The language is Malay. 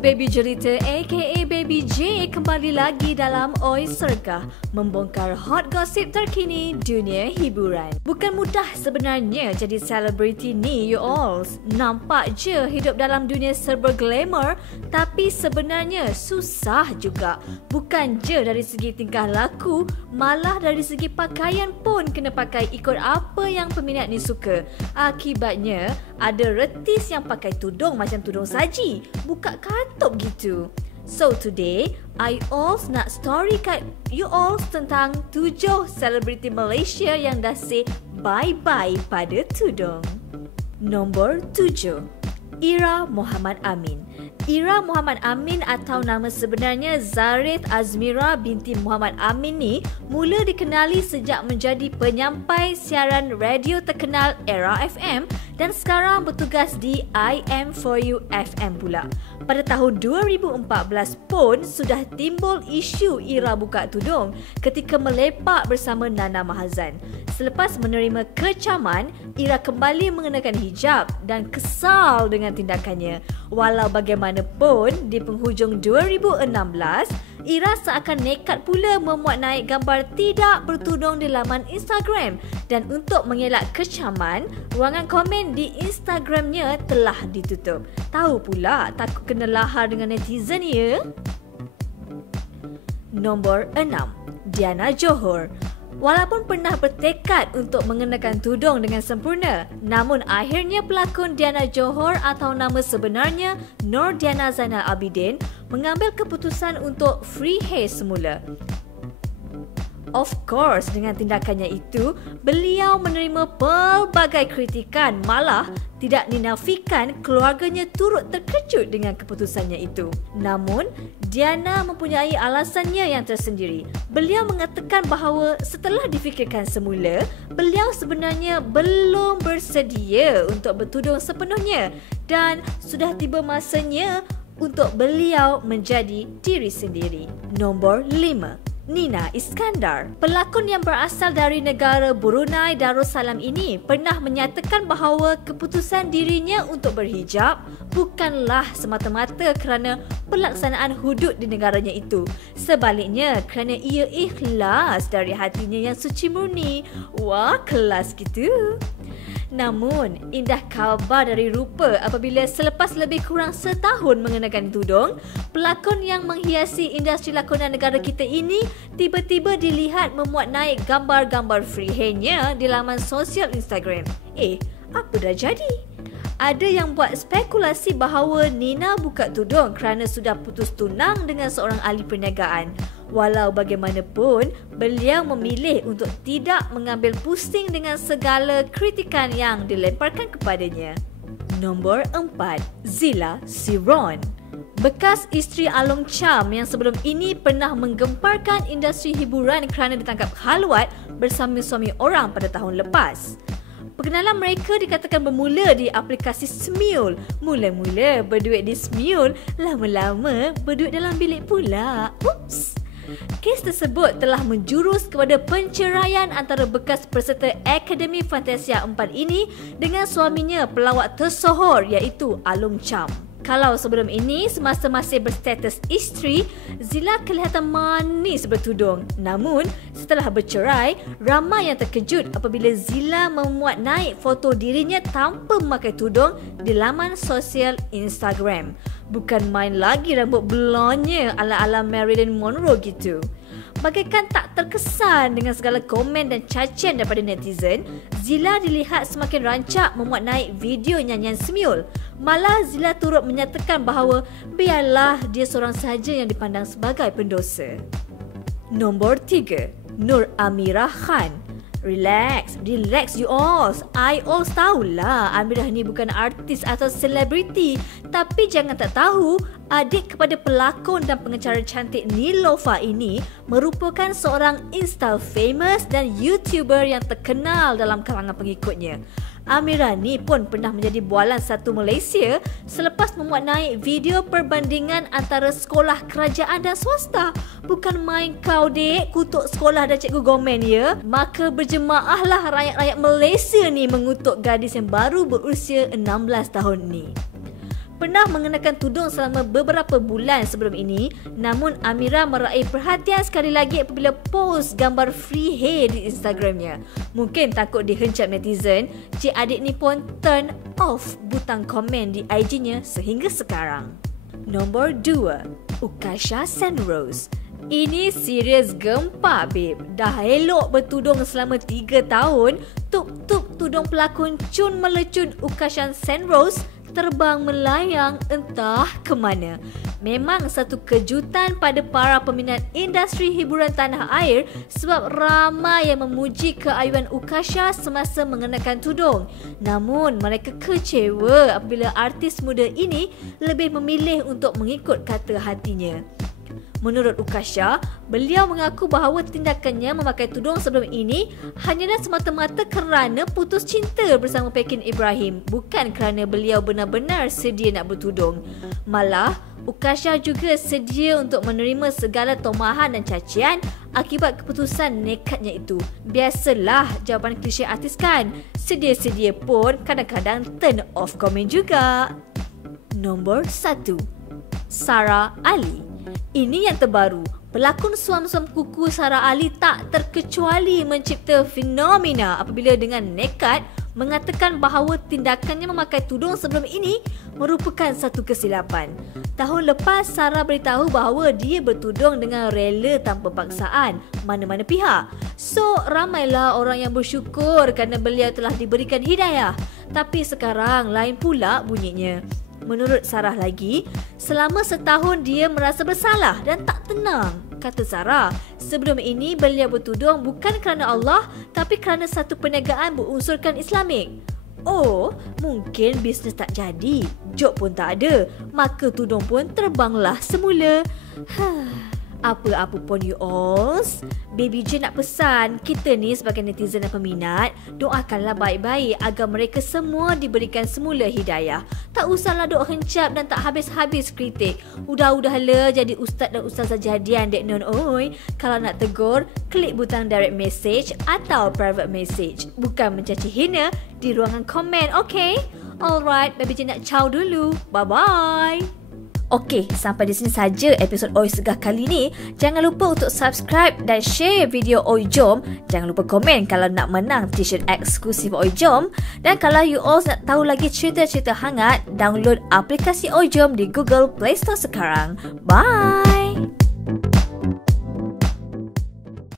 Baby Jelita aka Baby J kembali lagi dalam Oi Serkah membongkar hot gossip terkini dunia hiburan. Bukan mudah sebenarnya jadi selebriti ni you all. Nampak je hidup dalam dunia serba glamour, tapi sebenarnya susah juga. Bukan je dari segi tingkah laku, malah dari segi pakaian pun kena pakai ikut apa yang peminat ni suka. Akibatnya ada retis yang pakai tudung macam tudung saji, buka katup gitu. So today, I all nak story kat you all tentang 7 selebriti Malaysia yang dah say bye-bye pada tudung. Nombor 7, Ira Muhammad Amin. Ira Muhammad Amin atau nama sebenarnya Zarith Azmira binti Muhammad Amin ni mula dikenali sejak menjadi penyampai siaran radio terkenal Era FM dan sekarang bertugas di IM4U FM pula. Pada tahun 2014 pun sudah timbul isu Ira buka tudung ketika melepak bersama Nana Mahazan. Selepas menerima kecaman, Ira kembali mengenakan hijab dan kesal dengan tindakannya. Walau bagaimanapun, di penghujung 2016, Ira seakan nekat pula memuat naik gambar tidak bertudung di laman Instagram dan untuk mengelak kecaman, ruangan komen di Instagramnya telah ditutup. Tahu pula takut kena lahar dengan netizen ya. Nombor 6, Diana Johor. Walaupun pernah bertekad untuk mengenakan tudung dengan sempurna, namun akhirnya pelakon Diana Johor atau nama sebenarnya Nur Diana Zainal Abidin mengambil keputusan untuk free hair semula. Of course, dengan tindakannya itu, beliau menerima pelbagai kritikan, malah tidak dinafikan keluarganya turut terkejut dengan keputusannya itu. Namun, Diana mempunyai alasannya yang tersendiri. Beliau mengatakan bahawa setelah difikirkan semula, beliau sebenarnya belum bersedia untuk bertudung sepenuhnya dan sudah tiba masanya untuk beliau menjadi diri sendiri. Nombor 5, Nina Iskandar. Pelakon yang berasal dari negara Brunei Darussalam ini pernah menyatakan bahawa keputusan dirinya untuk berhijab bukanlah semata-mata kerana pelaksanaan hudud di negaranya itu. Sebaliknya, kerana ia ikhlas dari hatinya yang suci murni. Wah, kelas gitu. Namun, indah khabar dari rupa apabila selepas lebih kurang setahun mengenakan tudung, pelakon yang menghiasi industri lakonan negara kita ini tiba-tiba dilihat memuat naik gambar-gambar free hair-nya di laman sosial Instagram. Apa dah jadi? Ada yang buat spekulasi bahawa Nina buka tudung kerana sudah putus tunang dengan seorang ahli perniagaan. Walau bagaimanapun, beliau memilih untuk tidak mengambil pusing dengan segala kritikan yang dilemparkan kepadanya. Nombor 4, Zila Siron. Bekas isteri Along Cham yang sebelum ini pernah menggemparkan industri hiburan kerana ditangkap khalwat bersama suami orang pada tahun lepas. Perkenalan mereka dikatakan bermula di aplikasi Smule. Mula-mula berduet di Smule, lama-lama berduet dalam bilik pula. Ups! Kes tersebut telah menjurus kepada penceraian antara bekas peserta Akademi Fantasia 4 ini dengan suaminya pelawak tersohor iaitu Along Cham. Kalau sebelum ini, semasa masih berstatus isteri, Zila kelihatan manis bertudung. Namun, setelah bercerai, ramai yang terkejut apabila Zila memuat naik foto dirinya tanpa memakai tudung di laman sosial Instagram. Bukan main lagi rambut blonnya ala-ala Marilyn Monroe gitu. Bagaikan tak terkesan dengan segala komen dan cacian daripada netizen, Zila dilihat semakin rancak memuat naik video nyanyian Smule. Malah Zila turut menyatakan bahawa biarlah dia seorang sahaja yang dipandang sebagai pendosa. Nombor 3, Nur Amirah Khan. Relax you all. I all tahulah Amirah ni bukan artis atau selebriti. Tapi jangan tak tahu, adik kepada pelakon dan pengacara cantik Nilofa ini merupakan seorang Insta famous dan YouTuber yang terkenal dalam kalangan pengikutnya. Amirah ni pun pernah menjadi bualan satu Malaysia selepas memuat naik video perbandingan antara sekolah kerajaan dan swasta. Bukan main kau dek, kutuk sekolah dan cikgu gomen ya. Maka berjemaahlah rakyat-rakyat Malaysia ni mengutuk gadis yang baru berusia 16 tahun ni. pernah mengenakan tudung selama beberapa bulan sebelum ini, namun Amira meraih perhatian sekali lagi apabila post gambar free hair di Instagramnya. Mungkin takut dihencap netizen, cik adik ni pun turn off butang komen di IG-nya sehingga sekarang. Nombor 2, Ukasha Senrose. Ini serius gempa, babe. Dah elok bertudung selama 3 tahun, tup-tup tudung pelakon Cun Melecun Ukasha Senrose terbang melayang entah ke mana. Memang satu kejutan pada para peminat industri hiburan tanah air sebab ramai yang memuji keayuan Ukasha semasa mengenakan tudung. Namun mereka kecewa apabila artis muda ini lebih memilih untuk mengikut kata hatinya. Menurut Ukasha, beliau mengaku bahawa tindakannya memakai tudung sebelum ini hanyalah semata-mata kerana putus cinta bersama Pekin Ibrahim, bukan kerana beliau benar-benar sedia nak bertudung. Malah, Ukasha juga sedia untuk menerima segala tomahan dan cacian akibat keputusan nekatnya itu. Biasalah jawapan klise artis kan, sedia-sedia pun kadang-kadang turn off komen juga. Nombor 1, Sarah Ali. Ini yang terbaru. Pelakon suam-suam kuku Sarah Ali tak terkecuali mencipta fenomena apabila dengan nekat mengatakan bahawa tindakannya memakai tudung sebelum ini merupakan satu kesilapan. Tahun lepas, Sarah beritahu bahawa dia bertudung dengan rela tanpa paksaan mana-mana pihak. So, ramailah orang yang bersyukur kerana beliau telah diberikan hidayah. Tapi sekarang lain pula bunyinya. Menurut Sarah lagi, selama setahun dia merasa bersalah dan tak tenang. Kata Sarah, sebelum ini beliau bertudung bukan kerana Allah tapi kerana satu perniagaan berunsurkan Islamik. Oh, mungkin bisnes tak jadi, job pun tak ada, maka tudung pun terbanglah semula. Apa-apa pun you alls, Baby J nak pesan kita ni sebagai netizen dan peminat, doakanlah baik-baik agar mereka semua diberikan semula hidayah. Tak usahlah duk hencap dan tak habis-habis kritik. Udah-udahlah jadi ustaz dan ustazah jadian dek non oi. Kalau nak tegur, klik butang direct message atau private message, bukan mencaci hina di ruangan komen, okay? Alright, Baby J nak ciao dulu. Bye-bye. Okey, sampai di sini saja episod Oi Segah kali ni. Jangan lupa untuk subscribe dan share video Oi Jom. Jangan lupa komen kalau nak menang t-shirt eksklusif Oi Jom. Dan kalau you all nak tahu lagi cerita-cerita hangat, download aplikasi Oi Jom di Google Play Store sekarang. Bye!